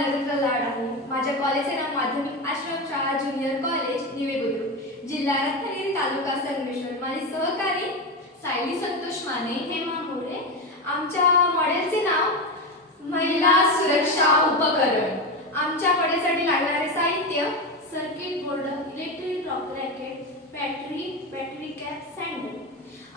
नरेंद्र लाड आहे. माझ्या कॉलेजचे नाव माध्यमिक आश्रम शाळा ज्युनियर कॉलेज निवे बुद्रुक, जिल्हा रत्नागिरी, तालुका संगमेश्वर. माझे सहकारी सायली संतोष माने, हेमा मोरे. आमच्या मॉडेलचे नाव महिला सुरक्षा उपकरण. आमच्या मॉडेलसाठी लागणारे साहित्य circuit board, electric clock racket, battery cap, sandal.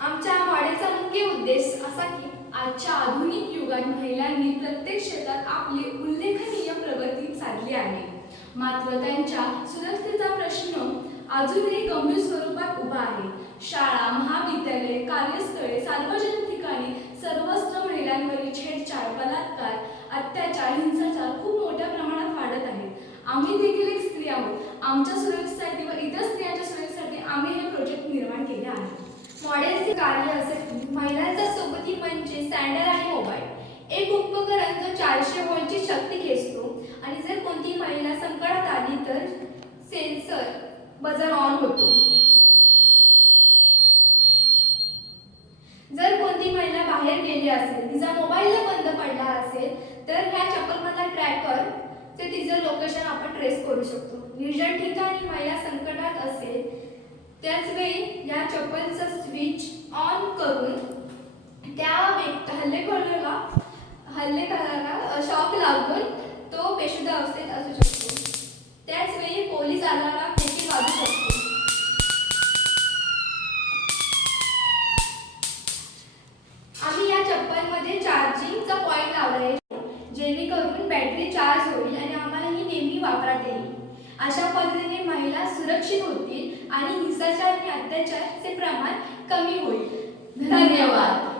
आमच्या मॉडेलचा मुख्य उद्देश असा की आजच्या आधुनिक युगात महिलांनी प्रत्येक क्षेत्रात आपली उल्लेखनीय प्रगती साधली आहे. मात्र त्यांच्या सुरक्षेचा प्रश्न अजूनही गंभीर स्वरूपात उभा आहे. शाळा, महाविद्यालये, कार्यस्थळे, सार्वजनिक ठिकाणी सर्वत्र महिलांवरील छेडछाड, बलात्कार, अत्याचार, हिंसाचार खूप मोठ्या प्रमाणात वाढत आहे. आम्ही देखील एक स्त्री आहोत. आमच्या सुरक्षेसाठी व इतर स्त्रियांच्या सुरक्षेसाठी आम्ही हे प्रोजेक्ट निर्माण केले आहे. मॉडेलचे कार्य असे की महिलांचा सोबती म्हणजे सँडल आणि मोबाईल. एक उपकरण जो 400 व्होल्टची शक्ती खेचतो आणि जर कोणती महिला संकटात आली तर सेन्सर बजर ऑन होतो. जर कोणती महिला बाहेर गेली असेल, तिचा मोबाईल बंद पडला असेल तर ह्या चप्पलमधला ट्रॅकर ते तिचं लोकेशन आपण ट्रेस करू शकतो. निर्जन ठिकाणी महिला संकटात असेल त्याच वेळी या चप्पलचं स्विच ऑन करून त्या हल्लेखोराला शॉक लागून तो बेशुद्ध अवस्थेत असू शकतो. त्याच वेळी पोलीस आल्याला देखील वाजू शकतो. आम्ही या चप्पलमध्ये चार्जिंगचा पॉईंट लावला आहे जेणेकरून बॅटरी चार्ज होईल आणि आम्हाला ही नेहमी वापरात येईल. अशा पद्धतीने महिला सुरक्षित होतील आणि हिंसाचार आणि अत्याचाराचे प्रमाण कमी होईल. धन्यवाद.